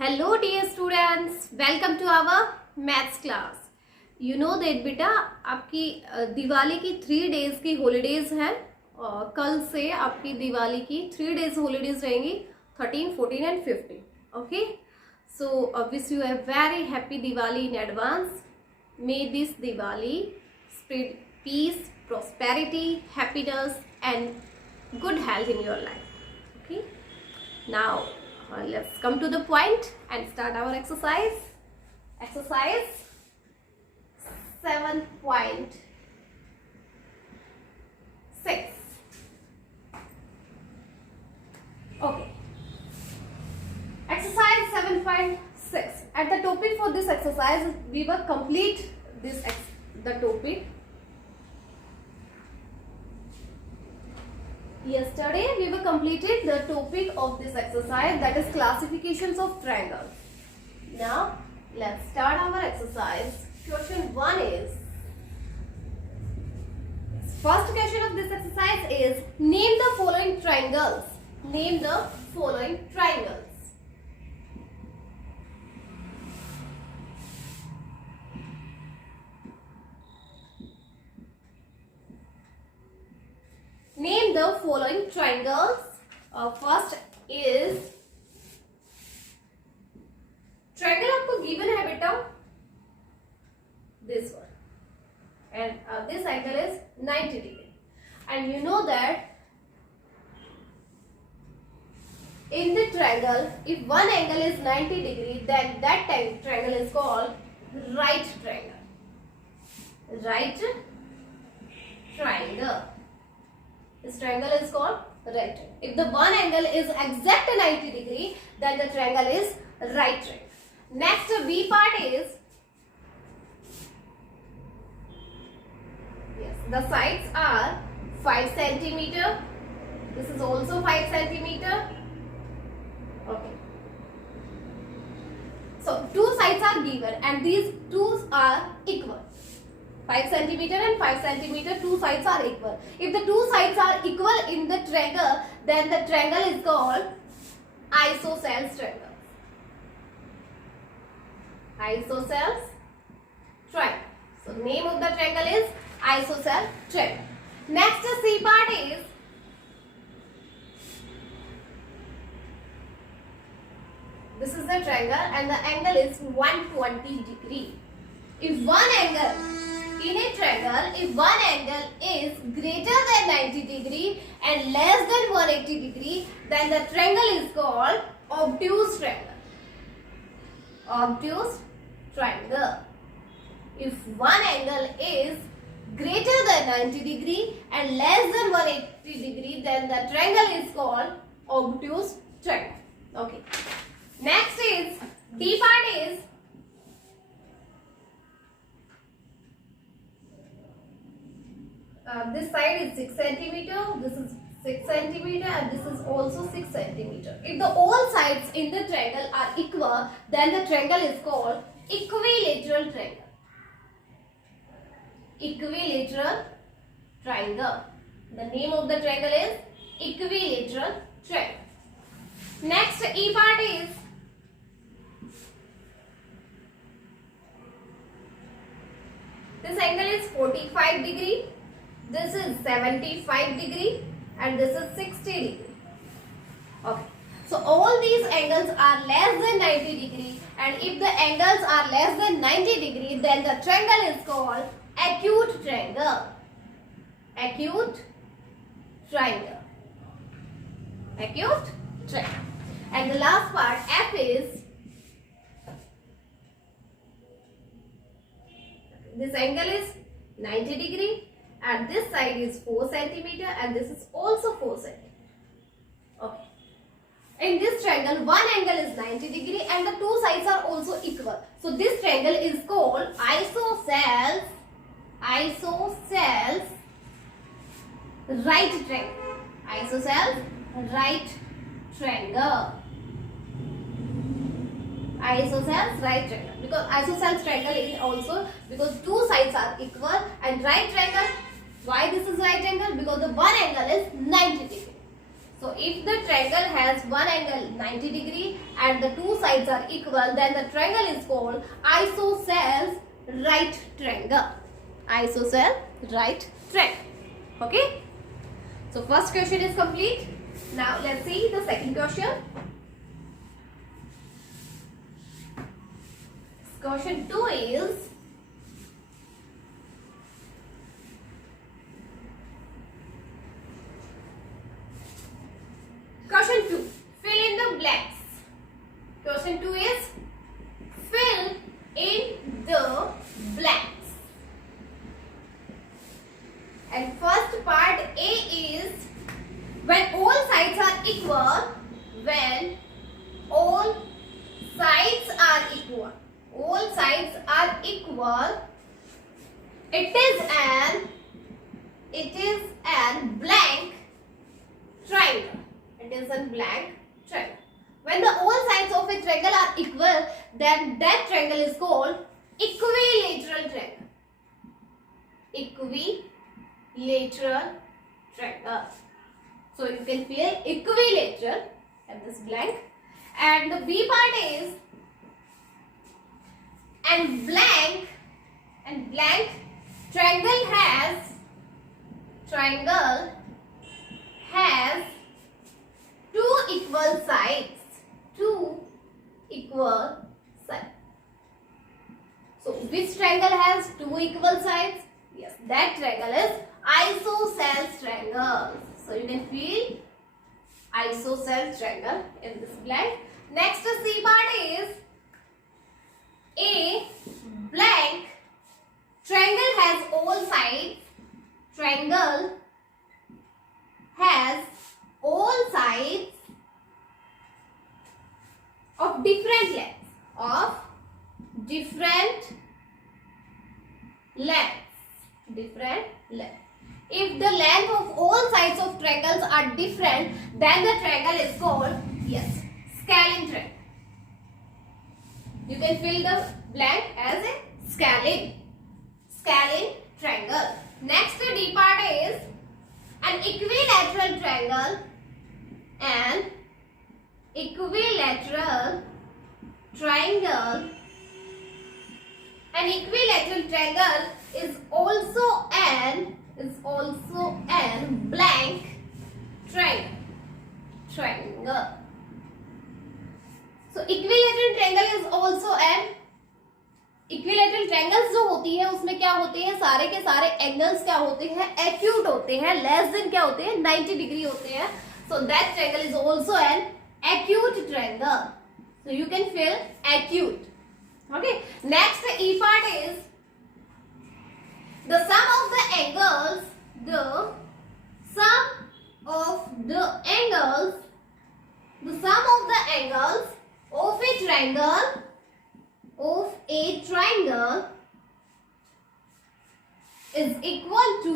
Hello dear students, welcome to our maths class. You know that बेटा आपकी दिवाली की 3 days की holidays हैं और कल से आपकी दिवाली की 3 days holidays रहेंगी 13, 14 and 15. Okay, so wish you a very happy Diwali in advance. May this Diwali spread peace, prosperity, happiness and good health in your life. Okay, now let's come to the point and start our exercise. Exercise 7.6. Okay. Exercise 7.6. At the topic for this exercise, we will complete the topic. Yesterday we were completed the topic of this exercise, that is classifications of triangles. Now let's start our exercise. Question 1 is, first question of this exercise is, name the following triangles. Name the following triangles. Name the following triangles. First is triangle आपको given है बेटा, this one, and this angle is 90 degree, and you know that in the triangle, if one angle is 90 degree, then that triangle is called right triangle. Right triangle. This triangle is called right triangle. If the one angle is exact 90 degree, then the triangle is right triangle. Next B part is, yes, the sides are 5 centimeter. This is also 5 centimeter. Okay. So two sides are given and these two are equal. 5 centimeter and 5 centimeter, two sides are equal. If the two sides are equal in the triangle, then the triangle is called isosceles triangle. Isosceles triangle. So name of the triangle is isosceles triangle. Next C part is, this is the triangle and the angle is 120 degree. If one angle in a triangle, if one angle is greater than 90 degree and less than 180 degree, then the triangle is called obtuse triangle. Obtuse triangle. If one angle is greater than 90 degree and less than 180 degree, then the triangle is called obtuse triangle. Okay. Next is D part is, this side is 6 centimeter, this is 6 centimeter and this is also 6 centimeter. If the all sides in the triangle are equal, then the triangle is called equilateral triangle. Equilateral triangle. The name of the triangle is equilateral triangle. Next E part is, this angle is 45 degree. This is 75 degree and this is 60 degree. Okay. So all these angles are less than 90 degree, and if the angles are less than 90 degree, then the triangle is called acute triangle. Acute triangle. Acute triangle. And the last part F is, this angle is 90 degree and this side is 4 centimeter and this is also 4 centimeter. Okay. In this triangle, one angle is 90 degree and the two sides are also equal. So this triangle is called isosceles right triangle. Isosceles right triangle. Isosceles right triangle. Because isosceles triangle is also because two sides are equal, and right triangle, why this is right angle? Because the one angle is 90 degree. So if the triangle has one angle 90 degree and the two sides are equal, then the triangle is called isosceles right triangle. Isosceles right triangle. Okay. So first question is complete. Now let's see the second question. Question 2 is question 2. Fill in the blanks. Question 2 is fill in the blanks. And first part A is when all sides are equal. When all sides are equal. All sides are equal. It is an blank triangle. It is a blank triangle. When the all sides of a triangle are equal, then that triangle is called equilateral triangle. Equilateral triangle. So you can fill equilateral and this blank. And the B part is and blank triangle has two equal sides. So which triangle has two equal sides? Yes, that triangle is isosceles triangle. So you can fill isosceles triangle in this blank. Next C part is a blank triangle has all sides. Triangle has all sides of different lengths. If the length of all sides of triangles are different, then the triangle is called, yes, scalene triangle. You can fill the blank as a scalene triangle. Next D part is an equilateral triangle. An equilateral triangle is also an blank triangle. So equilateral triangle is also an equilateral triangles जो होती है उसमें क्या होते हैं, सारे के सारे एंगल्स क्या होते हैं, एक्यूट होते हैं, लेस देन क्या होते हैं, 90 डिग्री होते हैं. So that triangle is also an acute triangle. So you can fill acute. Okay. Next E part is the sum of the angles of a triangle is equal to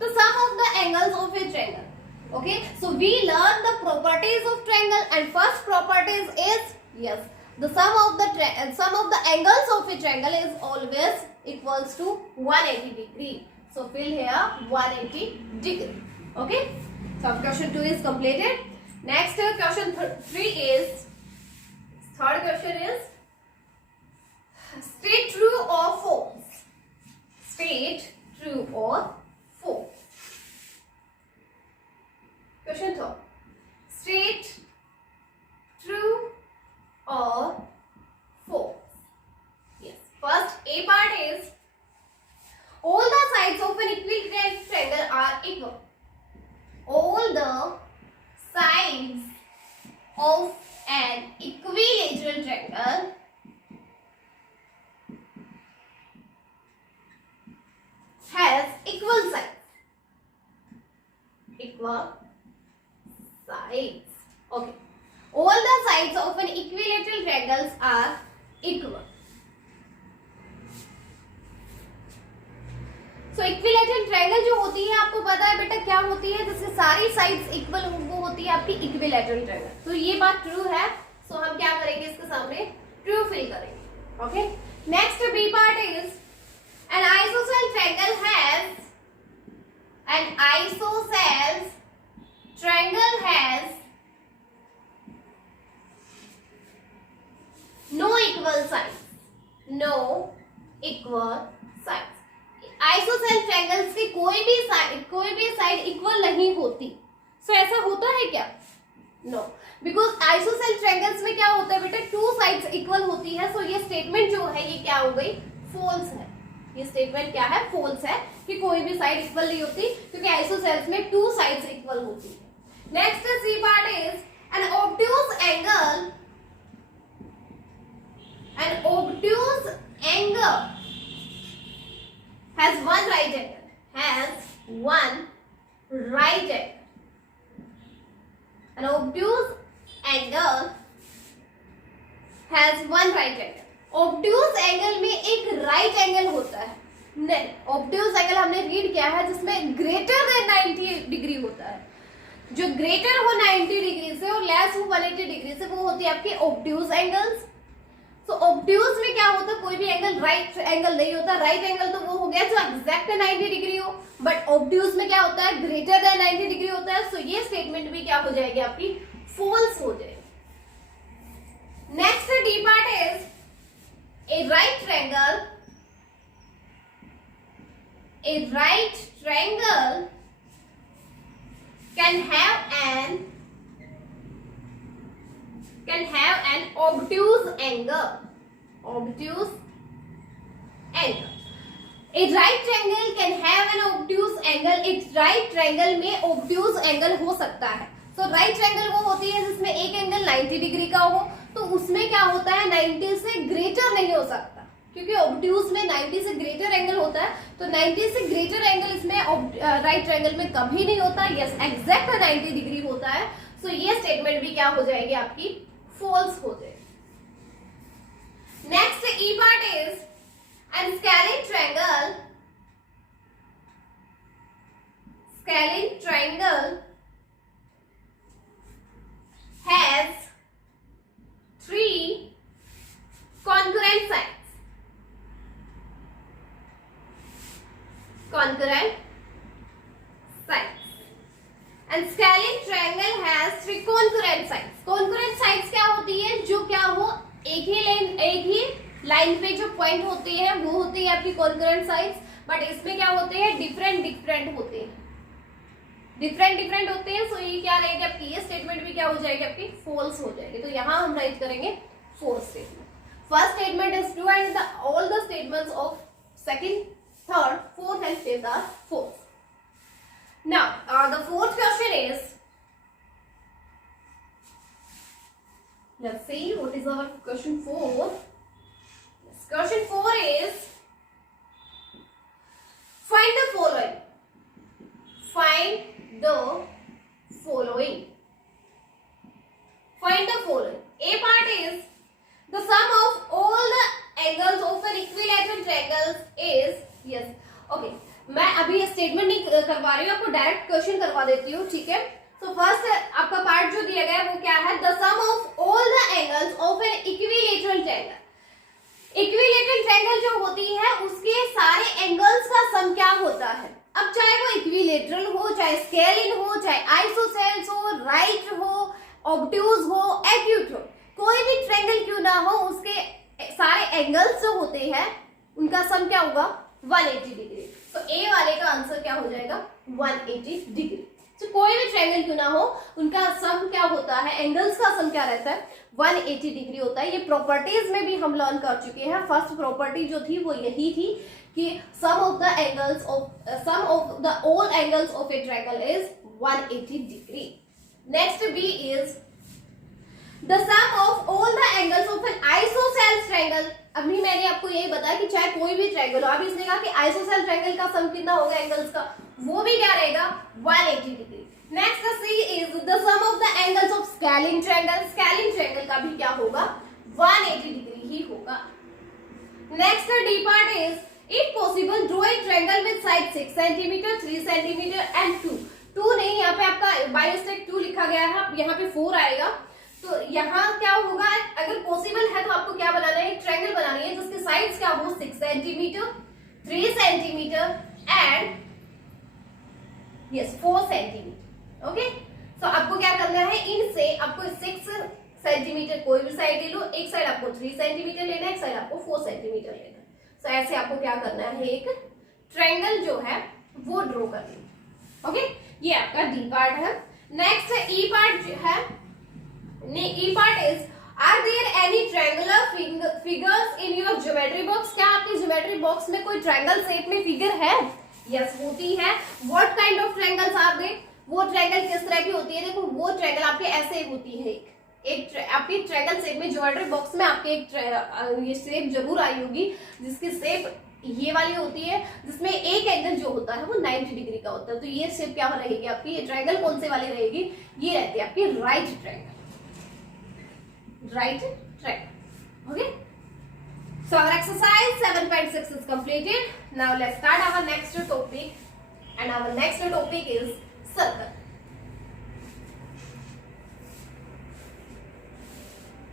the sum of the angles of a triangle. Okay, so we learn the properties of triangle, and first properties is, yes, the sum of the angles of a triangle is always equals to 180 degree. So fill here 180 degree. Okay, so question 2 is completed. Next question 3 is, third question is state true or false. State true or false. Question 3. State true or false. Yes. First A part is all the sides of an equilateral triangle are equal. All the sides of an equilateral triangle has equal sides. Okay. All the sides of an equilateral triangles are equal. So equilateral triangle जो होती है आपको पता है बेटा क्या होती है, जिससे सारी साइड्स इक्वल वो होती है आपकी इक्विलैटरल ट्रायंगल. तो ये बात ट्रू है. सो हम क्या करेंगे, इसके सामने ट्रू फिल करेंगे. Okay. Next B part is an isosceles triangle an isosceles triangle has no equal sides. No equal sides. ISOCELL triangles की कोई भी साइड इक्वल नहीं होती. सो ऐसा होता है क्या? नो, बिकॉज आइसोसेल ट्रायंगल्स में क्या होता है बेटा, टू साइड्स इक्वल होती है. सो ये स्टेटमेंट जो है ये क्या हो गई, फॉल्स है. ये स्टेटमेंट क्या है, फॉल्स है कि कोई भी साइड इक्वल नहीं होती, क्योंकि आइसोसेल्स में टू साइड्स इक्वल होती है. Next C part is an obtuse angle. An obtuse angle has one right angle. Has one right angle. An obtuse angle has one right angle. Obtuse angle में एक right angle होता है. नहीं, obtuse angle हमने read किया है जिसमें greater than 90 degree होता है. जो greater हो 90 डिग्री से और less हो 180 डिग्री से, वो होती है आपकी obtuse angles. तो ऑब्ट्यूज में क्या होता है, कोई भी एंगल राइट एंगल नहीं होता. राइट एंगल तो वो हो गया जो एग्जैक्ट 90 डिग्री हो, बट ऑब्ट्यूज में क्या होता है, ग्रेटर देन 90 डिग्री होता है. सो ये स्टेटमेंट भी क्या हो जाएगी आपकी, फॉल्स हो जाएगी. Next D part is a right triangle can have an obtuse angle. Obtuse angle. A right triangle can have an obtuse angle. एक right triangle में obtuse angle हो सकता है. So right triangle वो होती है जिसमें एक एंगल 90 डिग्री का हो, तो उसमें क्या होता है, 90 से ग्रेटर नहीं हो सकता, क्योंकि obtuse में 90 से ग्रेटर एंगल होता है. तो 90 से ग्रेटर एंगल इसमें राइट ट्रायंगल में कभी नहीं होता. यस, एग्जैक्ट 90 डिग्री होता है. सो ये स्टेटमेंट भी क्या हो जाएगी आपकी, फॉल्स हो जाएगी. Next E part is N scalene triangle has 3 concurrent sides. And scalene triangle has 3 concurrent sides. Concurrent sides क्या होती है, जो क्या हो, एक ही लाइन पे जो पॉइंट होते हैं वो होती है आपकी concurrent sides. बट इसमें क्या होते हैं, डिफरेंट होते हैं, डिफरेंट होते हैं. सो ये क्या रहेगी आपकी, ये स्टेटमेंट भी क्या हो जाएगी आपकी, फॉल्स हो जाएगी. तो यहाँ हम राइट करेंगे fourth statement. First statement is true and all the statements of second, third, fourth and fifth are false. Now, the fourth question is, let's see what is our question 4. Yes, question 4 is, find the following. Find the following. A part is, the sum of all the angles of an equilateral triangle is, yes, okay. मैं अभी ये statement नहीं करवा रही हूँ, आपको direct question करवा देती हूँ, ठीक है. सो फर्स्ट आपका पार्ट जो दिया गया है वो क्या है, the sum of all the angles of an equilateral triangle. Equilateral triangle जो होती है उसके सारे एंगल्स का सम क्या होता है. अब चाहे वो इक्विलेटरल हो, चाहे स्केलिन हो, चाहे आइसोसेल्स हो, राइट हो, ऑब्ट्यूज हो, एक्यूट हो, कोई भी ट्रायंगल क्यों ना हो, उसके सारे एंगल्स जो होते हैं उनका सम क्या होगा, 180 डिग्री. तो ए वाले का आंसर क्या हो जाएगा, 180 डिग्री. तो कोई भी ट्रायंगल क्यों ना हो, उनका सम क्या होता है, एंगल्स का सम क्या रहता है, 180 डिग्री होता है. ये प्रॉपर्टीज में भी हम लर्न कर चुके हैं. फर्स्ट प्रॉपर्टी जो थी वो यही थी कि sum of the all angles of a triangle is 180 degree. Next B is the sum of all the angles of an isosceles triangle. अभी मैंने आपको यही बताया कि चाहे कोई भी ट्रायंगल हो, अभी इसने कहा कि आइसोसेल ट्रायंगल का सम कितना होगा एंगल्स का, वो भी क्या रहेगा, 180 degree. Next C is the sum of the angles of scalene triangle. Scalene triangle का भी क्या होगा, 180 डिग्री ही होगा. Next D part is, if possible draw a triangle with side 6 centimetre, 3 centimetre and 2 नहीं, यहाँ पे आपका बाय मिस्टेक 2 लिखा गया है, यहाँ पे 4 आएगा. तो यहाँ क्या होगा, अगर पॉसिबल है तो आपको क्या बनाना है, एक ट्रायंगल बनानी है जिसके साइड्स क्या हो, 6 centimetre, 3 centimetre and yes 4 centimetre. Okay, so आपको क्या करना है, इनसे आपको 6 सेंटीमीटर कोई भी साइड ले लो, एक साइड आपको 3 सेंटीमीटर लेना है, एक साइड आपको 4 सेंटीमीटर लेना है। सो ऐसे आपको क्या करना है, एक ट्रायंगल जो है वो ड्रॉ कर लेना। ओके, ये आपका डी पार्ट है। नेक्स्ट ई पार्ट जो है, e part is are there any triangular figures in your geometry box. क्या आपके ज्योमेट्री बॉक्स में कोई ट्रायंगल शेप में फिगर है? यस, होती है। What kind of triangles are they? वो ट्रायंगल किस तरह की होती है? देखो, वो ट्रायंगल आपके ऐसे होती है, एक आपकी ट्रायंगल शेप में ज्योमेट्री बॉक्स में आपके एक ये शेप जरूर आई होगी जिसकी शेप ये वाली होती है, जिसमें एक एंगल जो होता है वो 90 डिग्री का होता है। तो ये शेप क्या रहेगी आपकी, ये ट्रायंगल कौन से वाली रहेगी? ये रहती है आपकी right triangle, right triangle. Okay, so our exercise 7.6 is completed. Now let's start our next topic, and our next topic is circle.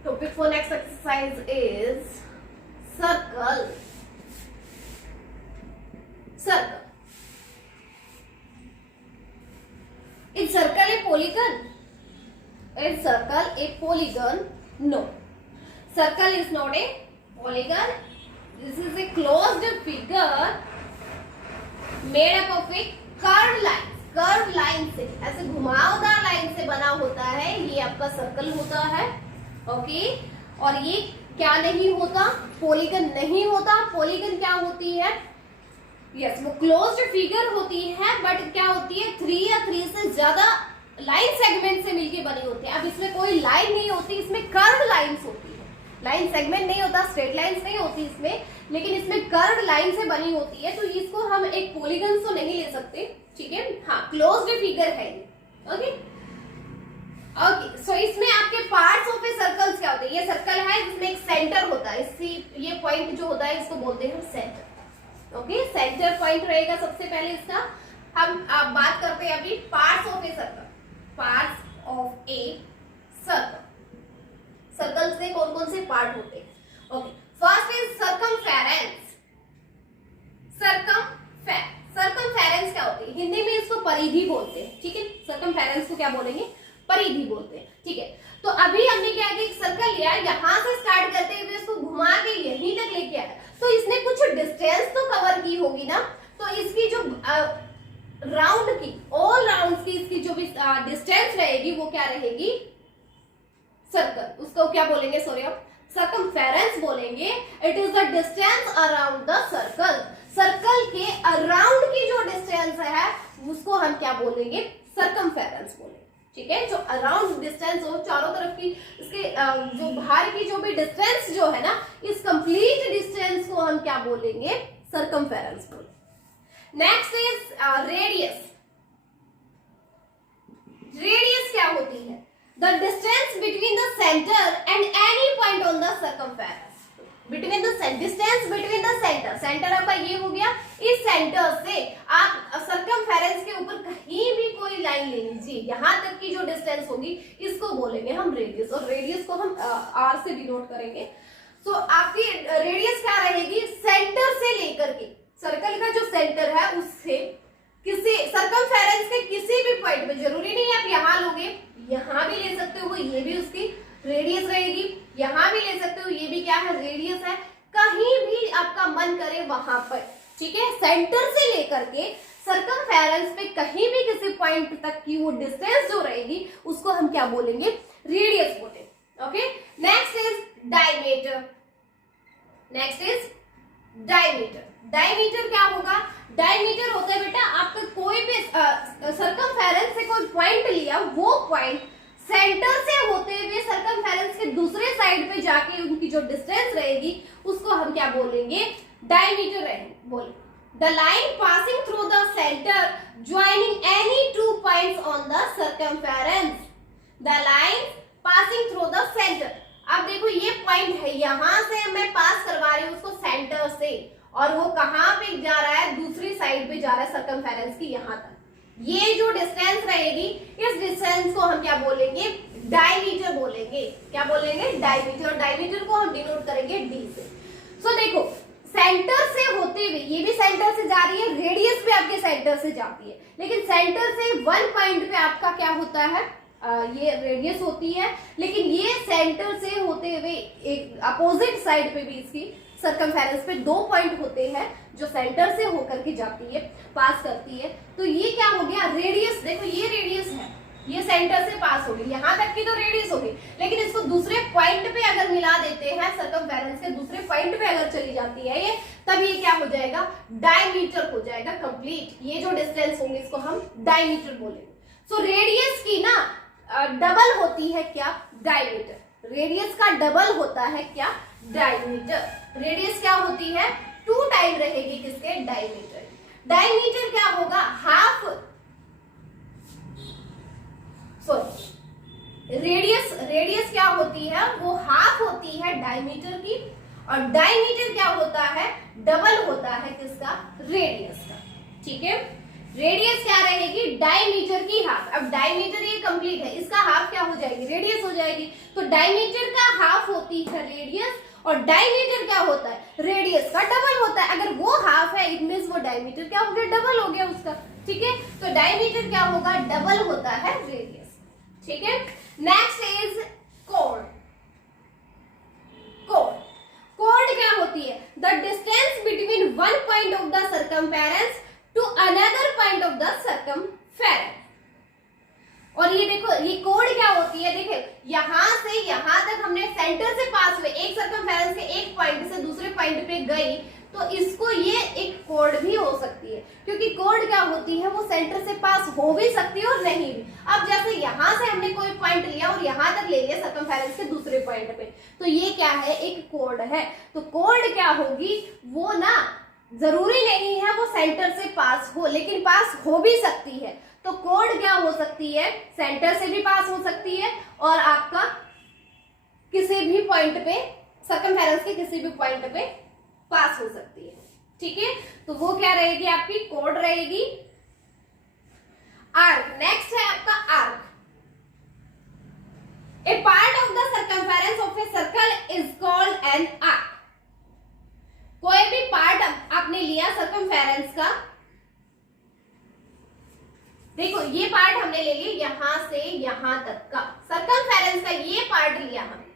Topic for next exercise is circle. Circle. Is circle a polygon? Is circle a polygon? No. Circle is not a polygon. This is a closed figure made up of a curved line. Curve line से, ऐसे घुमावदार line से बना होता है, ये आपका circle होता है। ओके, और ये क्या नहीं होता, पॉलीगन नहीं होता। पॉलीगन क्या होती है? यस, वो क्लोज्ड फिगर होती है, बट क्या होती है, 3 या 3 से ज्यादा लाइन सेगमेंट से मिलके बनी होती है। अब इसमें कोई लाइन नहीं होती, इसमें कर्व लाइंस होती है। लाइन सेगमेंट नहीं होता, स्ट्रेट लाइंस नहीं होती इसमें, लेकिन इसमें कर्व लाइन से बनी होती है। तो इसको हम एक पॉलीगन तो नहीं ले सकते, ठीक है। हाँ, क्लोज्ड फिगर है ये। ओके ओके, सो इसमें आपके पार्ट्स ऑफ ए सर्कल्स क्या होते हैं? ये सर्कल है जिसमें एक सेंटर होता है, इसी ये पॉइंट जो होता है इसको बोलते हैं हम सेंटर। ओके, सेंटर पॉइंट रहेगा सबसे पहले इसका। हम आप बात करते हैं अभी parts of a circle. Parts of a circle, circle से कौन कौन से पार्ट होते हैं? Okay, first is circumference. Circumference क्या होती है? हिंदी में इसको परिधि बोलते हैं, ठीक है। सर्कमफेरेंस को क्या बोलेंगे? परिधि बोलते हैं, ठीक है। तो अभी हमने क्या किया, एक सर्कल लिया, यहां से स्टार्ट करते हुए इसको घुमा के यहीं तक लेके आया, तो इसने कुछ डिस्टेंस तो कवर की होगी ना। तो इसकी जो राउंड की, ऑल राउंड की इसकी जो भी डिस्टेंस रहेगी वो क्या रहेगी? सर्कल, उसको क्या बोलेंगे? सॉरी, आप सर्कमफेरेंस बोलेंगे। It is the distance around the circle. Circle के अराउंड की जो डिस्टेंस है उसको हम क्या बोलेंगे? सर्कमफेरेंस बोलेंगे, ठीक है। जो अराउंड डिस्टेंस हो, चारों तरफ की इसके जो बाहर की जो भी डिस्टेंस जो है ना, इस कंप्लीट डिस्टेंस को हम क्या बोलेंगे? सर्कमफेरेंस बोलेंगे। Next is radius. रेडियस क्या होती है? The distance between the center and any point on the circumference. Between the distance between the center. Center आपका ये हो गया, इस सेंटर से आप सर्कमफेरेंस के ऊपर कहीं भी कोई लाइन ले लीजिए, यहाँ तक की जो डिस्टेंस होगी इसको बोलेंगे हम रेडियस, और रेडियस को हम आर से डिनोट करेंगे। तो आपकी रेडियस क्या रहेगी? सेंटर से लेकर के, सर्कल का जो सेंटर है उससे किसी सर्कमफेरेंस के किसी भी पॉइंट पे, जरूरी नहीं है आप यहाँ लोगे, यहाँ भी ले सकते हो, ये भी उसकी रेडियस रहेगी। यहाँ भी ले सकते हो, ये भी क्या है? रेडियस है। कहीं भी आपका मन करे वहां पर, ठीक है। सेंटर से लेकर के सर्कमफेरेंस पे कहीं भी किसी पॉइंट तक की वो डिस्टेंस जो रहेगी उसको हम क्या बोलेंगे? रेडियस बोलेंगे। Okay, next is diameter. Next is diameter. Diameter क्या होगा? डायमीटर होता है बेटा, आपका कोई भी सर्कमफेरेंस से कोई पॉइंट लिया, वो पॉइंट सेंटर से होते हुए सर्कमफेरेंस के दूसरे साइड पे जाके उनकी जो डिस्टेंस रहेगी उसको हम क्या बोलेंगे? डायमीटर रहेंगे। बोले the line passing through the centre joining any two points on the circumference. The line passing through the centre. अब देखो, ये पॉइंट है, यहां से मैं पास करवा रही हूँ उसको सेंटर से, और वो कहां पे जा रहा है? दूसरी साइड पे जा रहा है सर्कमफेरेंस की, यहां तक। ये जो डिस्टेंस रहेगी, इस डिस्टेंस को हम क्या बोलेंगे? डायमीटर बोलेंगे। क्या बोलेंगे? डायमीटर। और डायमीटर को हम डिनोट करेंगे डी से। सो देखो, सेंटर से होते हुए, ये भी सेंटर से जा रही है, रेडियस भी आपके सेंटर से जाती है, लेकिन सेंटर से वन पॉइंट पे आपका क्या होता है, ये रेडियस होती है, लेकिन ये सेंटर से होते हुए एक अपोजिट साइड पे भी इसकी सर्कमफेरेंस पे 2 पॉइंट होते हैं जो सेंटर से होकर के जाती है, पास करती है। तो ये क्या हो गया, रेडियस। देखो ये रेडियस है, ये सेंटर से पास होगी, यहां तक की तो रेडियस होगी, लेकिन इसको दूसरे पॉइंट पे अगर मिला देते हैं, सर्कमफेरेंस के दूसरे पॉइंट पे अगर चली जाती है ये, तब ये क्या हो जाएगा, डायमीटर हो जाएगा कंप्लीट। ये जो डिस्टेंस होंगे इसको हम डायमीटर बोलेंगे। सो रेडियस की ना डबल होती है क्या, डायमीटर। रेडियस का डबल होता है क्या, डायमीटर। रेडियस क्या होती है, 2 टाइम रहेगी किसके, डायमीटर। डायमीटर क्या होगा, हाफ, सॉरी रेडियस क्या होती है, वो हाफ होती है डायमीटर की, और डायमीटर क्या होता है, डबल होता है किसका, रेडियस का। ठीक है, रेडियस क्या रहेगी, डायमीटर की हाफ। अब डायमीटर ये कंप्लीट है, इसका हाफ क्या हो जाएगी, रेडियस हो जाएगी। तो डायमीटर का हाफ होती है रेडियस, और डायमीटर क्या होता है, रेडियस का डबल होता है। अगर वो हाफ है इट मींस वो डायमीटर क्या हो गया, डबल हो गया उसका। ठीक है, तो डायमीटर क्या होगा, डबल होता है रेडियस। ठीक है, नेक्स्ट इज कोड। कोड क्या होती है, the distance between one point of the circumference to another point of the circumference. और ये देखो ये कोड क्या होती है, देखिए यहां से यहां तक हमने सेंटर से पास हुए, एक सर्कमफेरेंस के एक पॉइंट से दूसरे पॉइंट पे गई, तो इसको ये एक कोड भी हो सकती है, क्योंकि कोड क्या होती है, वो सेंटर से पास हो भी सकती है और नहीं भी। अब जैसे यहां से हमने कोई पॉइंट लिया और यहां तक ले लिया सर्कमफेरेंस के दूसरे पॉइंट पे, तो ये क्या है, एक कोड है। तो कोड क्या होगी, वो ना जरूरी नहीं है वो सेंटर से पास हो, लेकिन पास हो भी सकती है। तो कोड क्या हो सकती है, सेंटर से भी पास हो सकती है और आपका किसी भी पॉइंट पे, सर्कमफेरेंस के किसी भी पॉइंट पे पास हो सकती है। ठीक है, तो वो क्या रहेगी, आपकी कोड रहेगी। आर्क, नेक्स्ट है आपका arc. A part of the circumference of a circle is called an arc. कोई भी पार्ट आपने लिया सर्कमफेरेंस का, देखो ये पार्ट हमने ले लिया यहां से यहां तक का, सर्कमफेरेंस का ये पार्ट लिया हमने,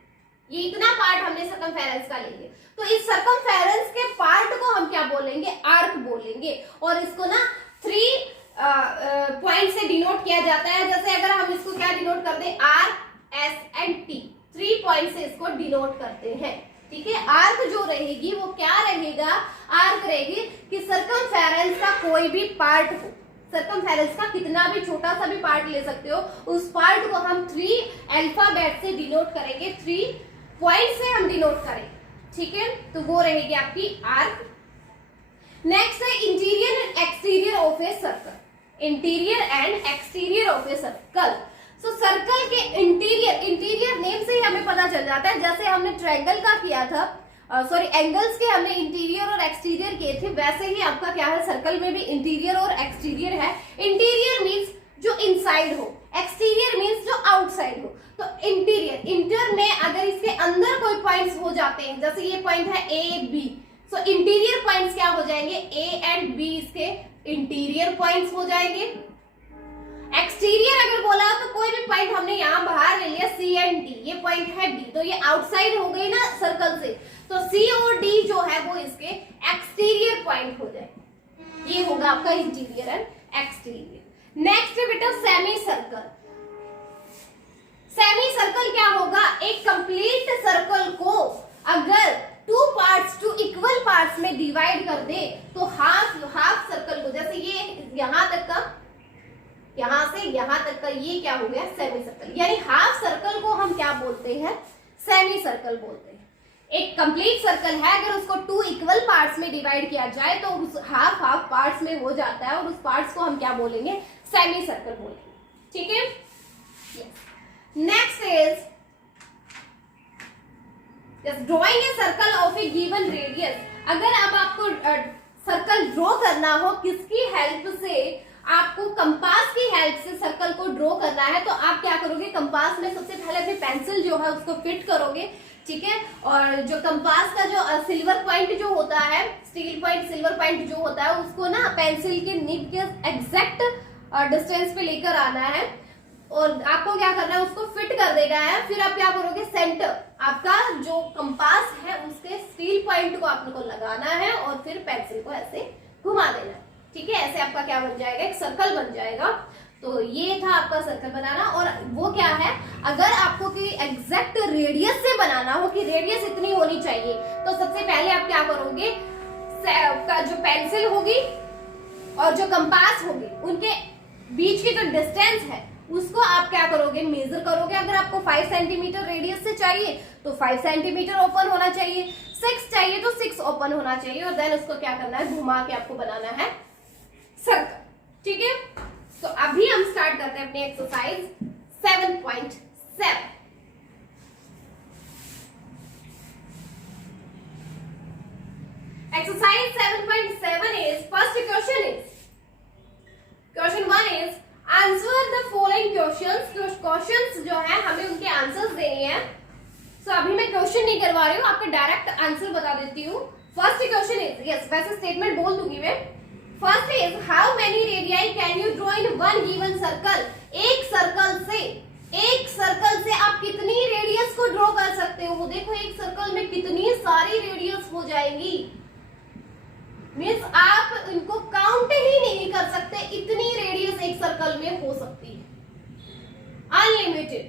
ये इतना पार्ट हमने सर्कमफेरेंस का ले लिया, तो इस सर्कमफेरेंस के पार्ट को हम क्या बोलेंगे, आर्क बोलेंगे। और इसको ना 3 पॉइंट से डिनोट किया जाता है। जैसे अगर हम इसको क्या डिनोट कर दे, R, S and T, 3 point से इसको डिनोट करते हैं। ठीक है, आर्क जो रहेगी वो क्या रहेगा, आर्क रहेगी कि सर्कमफेरेंस का कोई भी पार्ट हो, सर्कमफेरेंस का कितना भी छोटा सा भी पार्ट ले सकते हो, उस पार्ट को हम 3 अल्फाबेट से डिनोट करेंगे, 3 पॉइंट से हम डिनोट करेंगे। ठीक है, तो वो रहेगी आपकी आर्क। नेक्स्ट है interior and exterior of a circle. Interior and exterior of a circle. So circle के इंटीरियर नेम से ही हमें पता चल जाता है, जैसे हमने ट्रायंगल का किया था, सॉरी एंगल्स के हमने इंटीरियर और एक्सटीरियर किए थे, वैसे ही आपका क्या है, सर्कल में भी इंटीरियर और एक्सटीरियर है। इंटीरियर मीन्स जो इनसाइड हो, एक्सटीरियर मीन्स जो आउटसाइड हो। तो इंटर में अगर इसके अंदर कोई पॉइंट्स हो जाते हैं, जैसे ये पॉइंट है A B, so interior points क्या हो जाएंगे, ए एंड बी इसके इंटीरियर पॉइंट्स हो जाएंगे। एक्सटीरियर अगर बोला तो कोई भी पॉइंट हमने यहाँ बाहर ले लिया, सी एंड डी, ये पॉइंट है डी, तो ये आउटसाइड हो गई ना सर्कल से, तो सी और डी जो है वो इसके एक्सटीरियर पॉइंट हो जाए। ये होगा आपका इंटीरियर एंड एक्सटीरियर। नेक्स्ट है बेटा सेमी सर्कल। सेमी सर्कल क्या होगा, एक कंप्लीट सर्कल को अगर 2 इक्वल पार्ट्स में डिवाइड कर दे तो हाफ सर्कल को, जैसे ये यहां तक का, यहां से यहां तक का, ये क्या हो गया, सेमी सर्कल। यानी हाफ सर्कल को हम क्या बोलते हैं, सेमी सर्कल बोलते हैं। एक कंप्लीट सर्कल है, अगर उसको 2 इक्वल पार्ट्स में डिवाइड किया जाए तो उस हाफ पार्ट्स में हो जाता है, और उस पार्ट्स को हम क्या बोलेंगे, सेमी सर्कल बोलेंगे। ठीक है, next is drawing a circle of A given radius. अगर अब आपको सर्कल ड्रॉ करना हो, किसकी हेल्प से, आपको कंपास की हेल्प से सर्कल को ड्रॉ करना है, तो आप क्या करोगे, कंपास में सबसे पहले अपनी पेंसिल जो है उसको फिट करोगे, ठीक है। और जो कंपास का जो सिल्वर पॉइंट जो होता है, स्टील पॉइंट सिल्वर पॉइंट जो होता है, उसको ना पेंसिल के निब के एग्जैक्ट डिस्टेंस पे लेकर आना है और आपको क्या करना है, उसको फिट कर देना है। फिर आप क्या करोगे, सेंटर आपका जो कंपास है उसके स्टील पॉइंट को आपको लगाना है और फिर पेंसिल को ऐसे घुमा देना है, ठीक है। ऐसे आपका क्या बन जाएगा, एक सर्कल बन जाएगा। तो ये था आपका सर्कल बनाना। और वो क्या है, अगर आपको कि एग्जैक्ट रेडियस से बनाना हो कि रेडियस इतनी होनी चाहिए, तो सबसे पहले आप क्या करोगे, का जो पेंसिल होगी और जो कंपास होगी उनके बीच की जो डिस्टेंस है उसको आप क्या करोगे, मेजर करोगे। अगर आपको 5 सेंटीमीटर रेडियस से चाहिए तो 5 सेंटीमीटर ओपन होना चाहिए, 6 चाहिए तो 6 ओपन होना चाहिए, और देन उसको क्या करना है, घुमा के आपको बनाना है सर्कल, ठीक है। तो अभी हम स्टार्ट करते हैं अपनी exercise 7.7। Exercise 7.7 is, first question 1 is answer the following questions जो है हमें उनके आंसर्स देने हैं। सो अभी मैं क्वेश्चन नहीं करवा रही हूँ, आपका डायरेक्ट आंसर बता देती हूँ। फर्स्ट क्वेश्चन इज, यस वैसे स्टेटमेंट बोल दूंगी मैं। First is how many radii can you draw in one given circle. एक सर्कल से आप कितनी रेडियस को ड्रॉ कर सकते हो। देखो एक सर्कल में कितनी सारी रेडियस हो जाएंगी, मीन्स आप इनको काउंट ही नहीं कर सकते, इतनी रेडियस एक सर्कल में हो सकती है, अनलिमिटेड,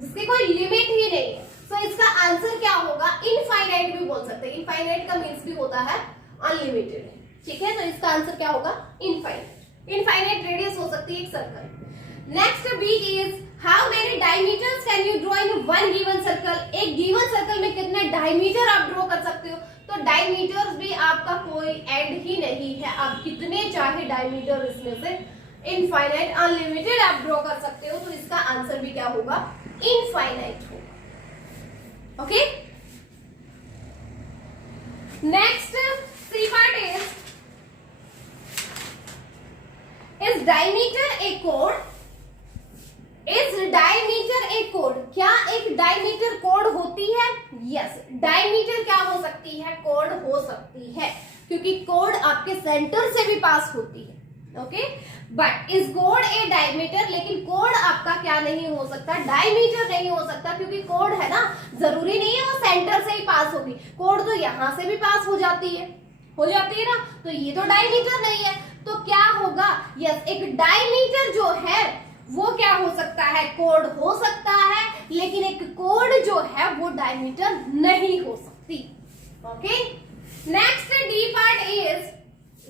जिसकी कोई लिमिट ही नहीं है। सो इसका आंसर क्या होगा, इनफाइनाइट भी बोल सकते हैं। इनफाइनाइट का मीन्स भी होता है अनलिमिटेड, ठीक है। तो इसका आंसर क्या होगा, इनफाइनाइट रेडियस हो सकती है एक circle. Next B is how many diameters can you draw in one given circle. एक गिवन सर्कल में कितने डायमीटर आप ड्रॉ कर सकते हो। तो डायमीटर्स भी आपका कोई एंड ही नहीं है, आप कितने चाहे डायमीटर इसमें से इनफाइनाइट अनलिमिटेड आप ड्रॉ कर सकते हो। तो इसका आंसर भी क्या होगा, इनफाइनाइट होगा, okay. Next C part is diameter a कोड। इज डायमीटर ए कोड, क्या एक डायमीटर कोड होती है। यस, डायमीटर क्या हो सकती है, कोड हो सकती है, क्योंकि कोड आपके सेंटर से भी पास होती है, okay. But is code A diameter, लेकिन कोड आपका क्या नहीं हो सकता, डायमीटर नहीं हो सकता, क्योंकि कोड है ना, जरूरी नहीं है वो सेंटर से ही पास होगी। कोड तो यहां से भी पास हो जाती है ना, तो ये तो डायमीटर नहीं है। तो क्या होगा, यस एक डायमीटर जो है वो क्या हो सकता है, कोड हो सकता है, लेकिन एक कोड जो है वो डायमीटर नहीं हो सकती, okay. Next D part is,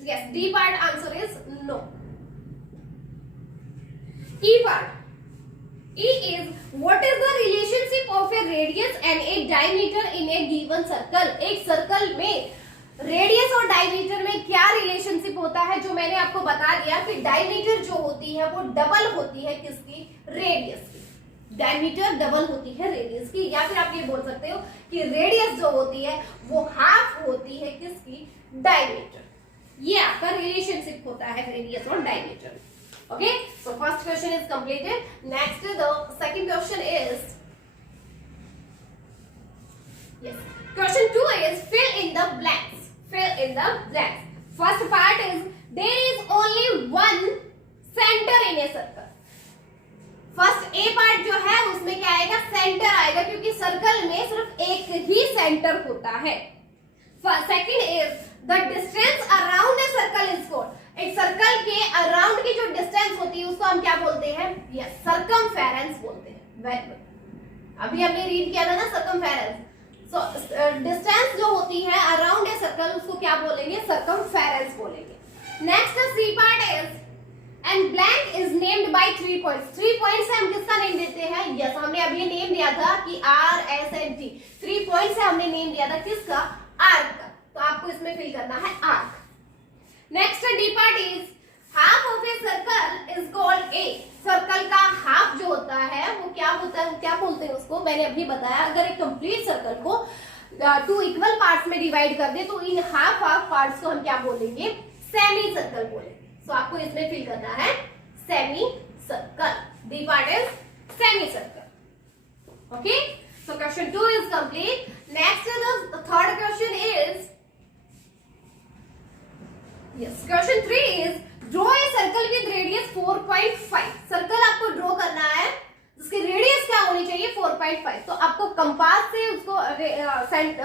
yes D part answer is no. E part, E is what is the relationship of a radius and a diameter in a given circle। एक circle में radius और diameter में क्या relationship होता है, जो मैंने आपको बता दिया कि डायमीटर जो होती है वो डबल होती है किसकी, रेडियस की। डायमीटर डबल होती है रेडियस की, या फिर आप ये बोल सकते हो कि रेडियस जो होती है वो हाफ होती है किसकी, डायमीटर। ये आपका रिलेशनशिप होता है रेडियस और diameter, okay। So first question is completed. Next the second question is, yes, question 2 is fill in the blanks। First part is there is only one center in a circle। First A part जो है उसमें क्या आएगा, centre आएगा, क्योंकि circle में सिर्फ एक ही सेंटर होता है। Second is the distance around a circle is called. एक सर्कल के अराउंड की जो डिस्टेंस होती है उसको हम क्या बोलते हैं, यस सर्कमफेरेंस बोलते हैं। वेरी गुड, अभी हमने रीड किया था ना सर्कमफेरेंस। सो डिस्टेंस जो होती है अराउंड ए सर्कल उसको क्या बोलेंगे, सर्कमफेरेंस बोलेंगे। Next C part is and blank is named by 3 points. 3 points से हम किसका नेम देते हैं, यस हमने अभी नेम दिया था कि are S and T. 3 points से हमने नेम दिया था किसका, आर्क का। तो आपको इसमें फिल करना है arc. Next D part is half of a circle is called a. Circle का हाफ जो होता है वो क्या होता है, क्या बोलते हैं उसको, मैंने अभी बताया। अगर एक कंप्लीट सर्कल को 2 इक्वल पार्ट्स में डिवाइड कर दे तो इन हाफ पार्ट्स को हम क्या बोलेंगे, सेमी सर्कल बोलेंगे। सो आपको इसमें फिल करना है semi circle. D part is semi circle, Okay, so question 2 is complete. Next, the third question is, yes, question 3 is draw a circle with radius 4.5. Circle आपको ड्रॉ करना है जिसकी रेडियस क्या होनी चाहिए 4.5. तो आपको कंपास से उसको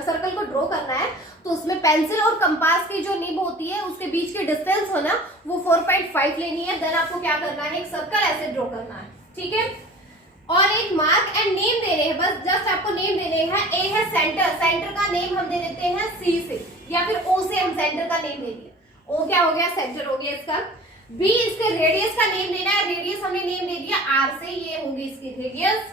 सर्कल को ड्रॉ करना है. तो उसमें पेंसिल और कंपास की जो निब होती है उसके बीच की डिस्टेंस हो ना वो 4.5 लेनी है. देन आपको क्या करना है, एक सर्कल ऐसे ड्रॉ करना है. ठीक है, और एक मार्क एंड नेम देने हैं. बस जस्ट आपको नेम देने हैं. ए है सेंटर, सेंटर का नेम हम दे देते हैं सी से, या फिर ओ से हम सेंटर का नेम दे दिया. ओ क्या हो गया, सेंटर हो गया इसका. बी, इसके रेडियस का नेम देना है. रेडियस हमने नेम दे दिया आर से, ये होगी इसकी रेडियस.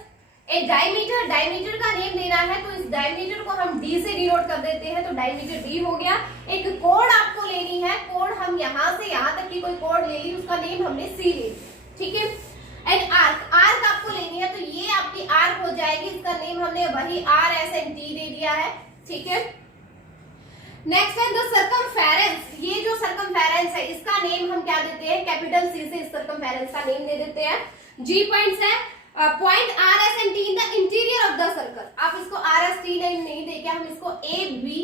एक डायमीटर, डायमीटर का नेम देना है. तो इस डायमीटर को हम डी से डिनोट कर देते हैं, तो डायमीटर डी हो गया. एक कोड आपको लेनी है. कोड हम यहां से यहां तक की कोई कोड ले ली, उसका नेम हमने सी ले लिया. ठीक है, एंड आर्क, आर्क आपको लेनी है. तो ये आपकी आर्क हो जाएगी. इसका नेम हमने वही आर एस एन टी दे दिया है. ठीक है, नेक्स्ट है द सर्कमफेरेंस. ये जो सर्कमफेरेंस है इसका नेम हम क्या देते हैं, कैपिटल सी से इस सर्कमफेरेंस का नेम दे देते हैं. जी पॉइंट्स है, point are S and T in the interior of the circle. आप इसको आर एस टी नहीं देके हम इसको ए बी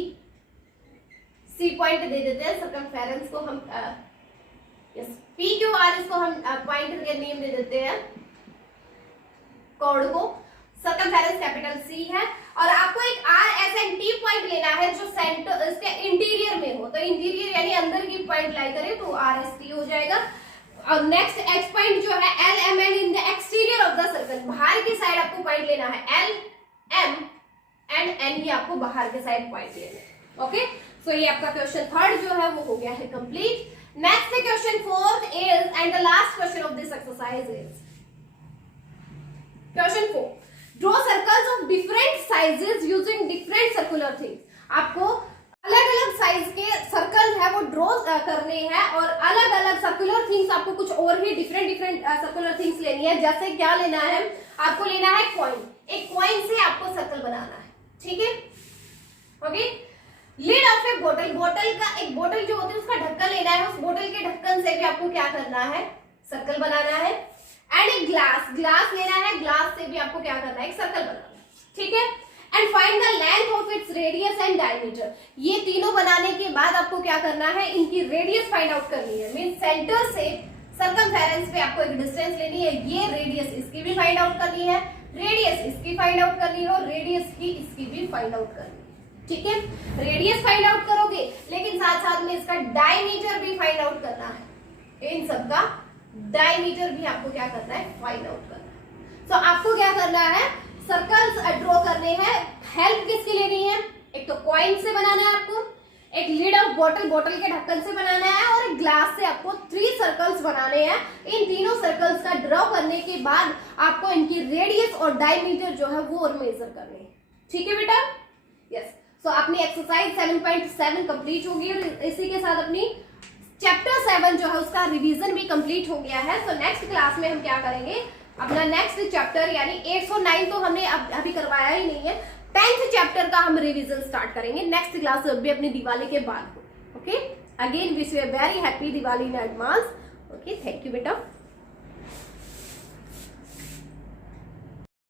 सी पॉइंट दे देते हैं. सर्कमफेरेंस को हम यस पी क्यू आर, इसको हम पॉइंट के नेम दे देते हैं. कोड को सर्कमफेरेंस कैपिटल सी है. और आपको एक R S N T point लेना है जो सेंटर इसके इंटीरियर में हो. तो इंटीरियर यानी अंदर की पॉइंट लाई करे तो आर एस टी हो जाएगा. और नेक्स्ट एक्स पॉइंट जो है L M N in the exterior of the circle. बाहर की साइड आपको पॉइंट लेना है. एल एम एंड एन, ये आपको बाहर के साइड पॉइंट लेना है. ओके, सो ये आपका क्वेश्चन थर्ड जो है वो हो गया है complete. Next question fourth is and the last question of this exercise is question 4. Draw circles of different sizes using different circular things. आपको अलग अलग साइज के सर्कल है वो ड्रॉ करने हैं, और अलग अलग सर्कुलर थिंग्स आपको कुछ और ही डिफरेंट सर्कुलर थिंग्स लेनी है. जैसे क्या लेना है, आपको लेना है कॉइन. एक कॉइन से आपको सर्कल बनाना है. ठीक है, ओके. लिड ऑफ ए बोतल, बोतल का एक बोतल जो होती है उसका ढक्कन लेना है. उस बोतल के ढक्कन से भी आपको क्या करना है, सर्कल बनाना है. एंड एक ग्लास, ग्लास लेना है. ग्लास से भी आपको क्या करना है, एक सर्कल बनाना है. ठीक है, and find the length of its radius and diameter. ये तीनों बनाने के बाद आपको क्या करना है, इनकी रेडियस फाइंड आउट करनी है. मीन सेंटर से सर्कमफेरेंस पे आपको एक डिस्टेंस लेनी है. ये रेडियस इसकी भी फाइंड आउट करनी है, रेडियस इसकी फाइंड आउट करनी है, और रेडियस की इसकी भी फाइंड आउट करनी है. ठीक है, रेडियस फाइंड आउट करोगे लेकिन साथ साथ में इसका डायमीटर भी फाइंड आउट करना है. इन सबका डायमीटर भी आपको क्या करना है, फाइंड आउट करना है. तो आपको क्या करना है, सर्कल्स ड्रॉ करने हैं. हेल्प किसकी लेनी है, एक तो कॉइन से बनाना है आपको, एक लिड ऑफ बोतल, बोतल के ढक्कन से बनाना है, और एक ग्लास से आपको 3 सर्कल्स बनाने हैं. इन तीनों सर्कल्स का ड्रॉ करने के बाद आपको इनकी रेडियस और डायमीटर जो है वो मेजर करने हैं. ठीक है बेटा, यस. सो अपनी एक्सरसाइज 7.7 कंप्लीट होगी, और इसी के साथ अपनी चैप्टर 7 जो है उसका रिवीजन भी कंप्लीट हो गया है. सो नेक्स्ट क्लास में हम क्या करेंगे, अपना नेक्स्ट चैप्टर यानी 8 और 9 तो हमने अभी करवाया ही नहीं है. 10th चैप्टर का हम रिवीजन स्टार्ट करेंगे नेक्स्ट क्लास भी अपनी दिवाली के बाद. Okay, again wish you a very happy Diwali in advance. Okay, thank you बेटा.